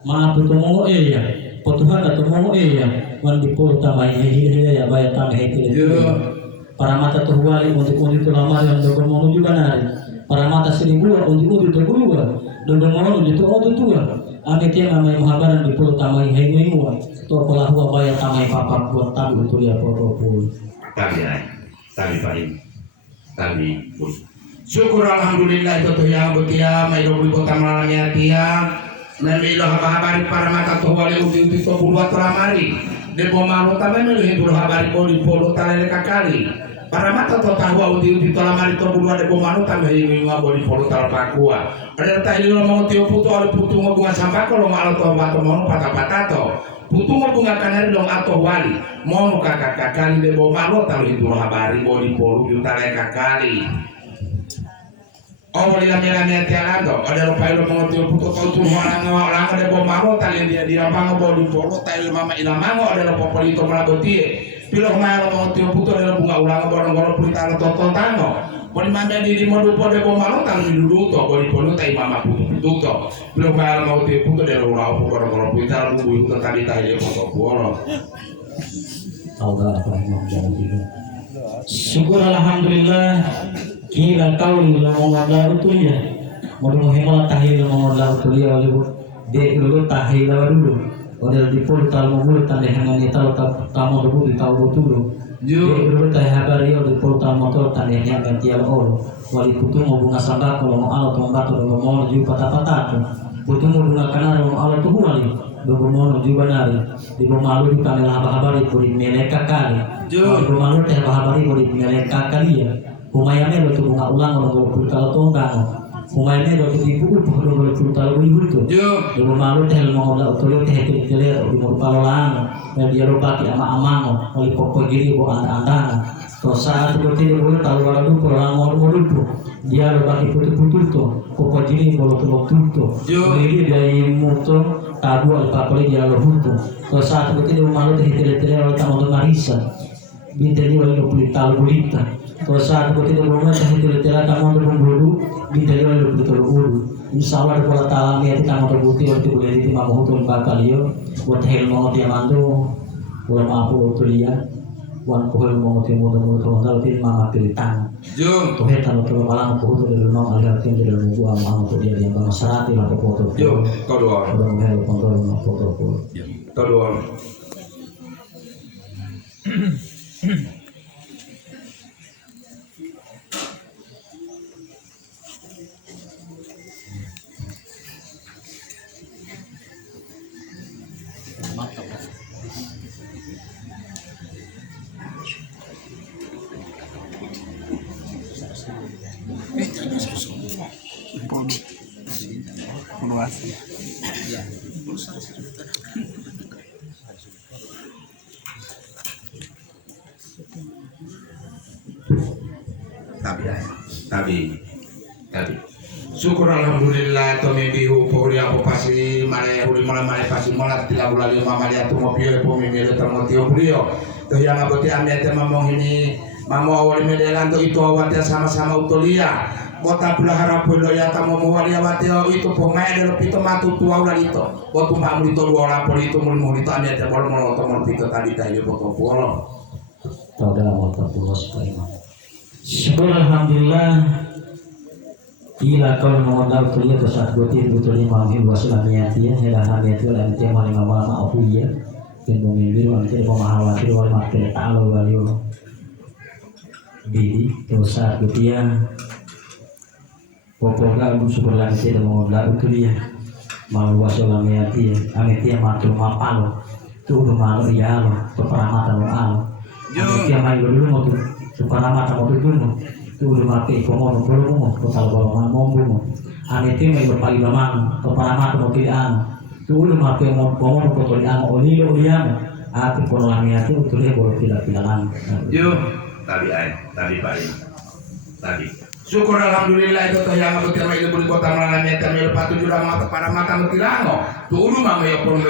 ma putumo ya potuhan atumo ya wan dipolo tamai hili ya baya tamai hili para mata terwali untuk lama yang dogon mono juga nari para mata seribu untuk tergulua dogon mono itu tua ane tiang amai mahabaran dipolo tamai hili to pola huwa baya tamai papa buat tabi untuk dia foto pul tabi paling tabi pul syukur alhamdulillah itu yang betia mai do kota malangnya tiang Nami ilah habari para mata tuwali uti to buat ramari de bomalo tamen le bulu habari boli polo tale kakali para mata to tahu uti to ramari to buat de bomalo tamen ini ngaboli polo tal pakua ada ta ini mau tio putu ale putu bunga sampah kalau malo to bato mau pata-pata to putu bunga kanari dong atau wali mau kakak kakali de bomalo tale bulu habari boli polo tale kakali oh wali lami tialando ada lupa lu mengerti putu tau orang ada bomaro tali dia mango bodi polo tali mama ina mango ada lupa polito melagotie pilih mana mengerti putu ada bunga ulang borong-borong pulita tonton tango bodi mama di modu pode bomaro tali duduk to bodi polo tai mama putu to pilih mana mengerti putu ada ulang borong-borong pulita bubu itu tadi tali foto polo tahu apa yang jadi syukur alhamdulillah kila kau ni ngomong tu ya mau hemat tahil ngomong tu ya oleh de dulu tahil dulu oleh di pol tal mulu tanda hengan ni tal kamu dulu di tahu dulu de dulu tahil habari oleh pol tal motor tanda hengan tial ol wali putu mau bunga sambak kalau mau alat tombak kalau mau ju patah-patah putu mau bunga kanar mau alat tu wali dogo mau ju banari di malu di kamera habari puri meleka kali di malu teh habari puri meleka kali ya Humayane lo tu bunga ulang lo kalau tongkang, humayane lo tu ibu lo kalau ibu tu. Di malu teh mau lo tu teh kele di palolang, dia lo pakai ama-amang, oleh pokok gini bo anda-anda. To saat itu dia boleh tahu kalau tu pulang mau tu, dia lo pakai putu-putu tu, pokok gini bo lo tu. Jadi dari motor tabu apa dia lo tu. To saat itu dia malu teh kele-kele lo tahu tu marisa. Bintang dia lo beli tahu bulita. Kalau saat itu tidak boleh terhitung tidak kamu untuk memburu bintang dia lo betul ulu. Insyaallah kalau talam ya kita mau terbukti waktu boleh di mamu tu bakal yo buat hal mau dia mandu buat mapu tu dia buat kohol mau dia mau kalau tidak mama pilitang. Tuh kalau kalau malam aku tu dari rumah ada tim dari rumah mamu tu dia yang bangsa rati lah foto. Kau doa. Orang hal kontrol foto. Kau doa. Tapi syukur alhamdulillah to mimpi pori apa pasti male uri male pasti malah tidak ulali mama lihat tu mobil pemimpi termotio beliau to yang aboti amnya teh mamong ini mamo awal medelan to itu awatnya sama-sama utulia bota pula harap pula ya tamu mawali awatnya itu pemain ada lebih matu tua ulah itu botu mamu itu dua orang poli itu mulu itu amnya teh kalau mau otomo itu tadi tadi botu polo tahu dalam motor pulau supaya syukur alhamdulillah ila kalau mengodal kuliah saat gotir betul imam ibu sulamiyati ya dah hamiyati dan dia mau ngomong apa ya dan memimpin nanti pemahaman itu wal makin ta'ala waliyo di saat gotir pokoknya syukur langit dan mengodal kuliah mau sulamiyati amiti matul mapalo tu udah malu ya lo keperamatan lo amiti mai dulu mau keperamatan mau dulu tu udah mati komo komo total golongan mombo ane tim mai berpagi lamang keparama to kian tu udah mati komo komo yang olilo yang ati kolongan itu tulis boleh tidak pilangan yo tadi syukur alhamdulillah itu yang betul itu beli kota malamnya temel patu jurang mata para mata mutilango tu udah mama ya pun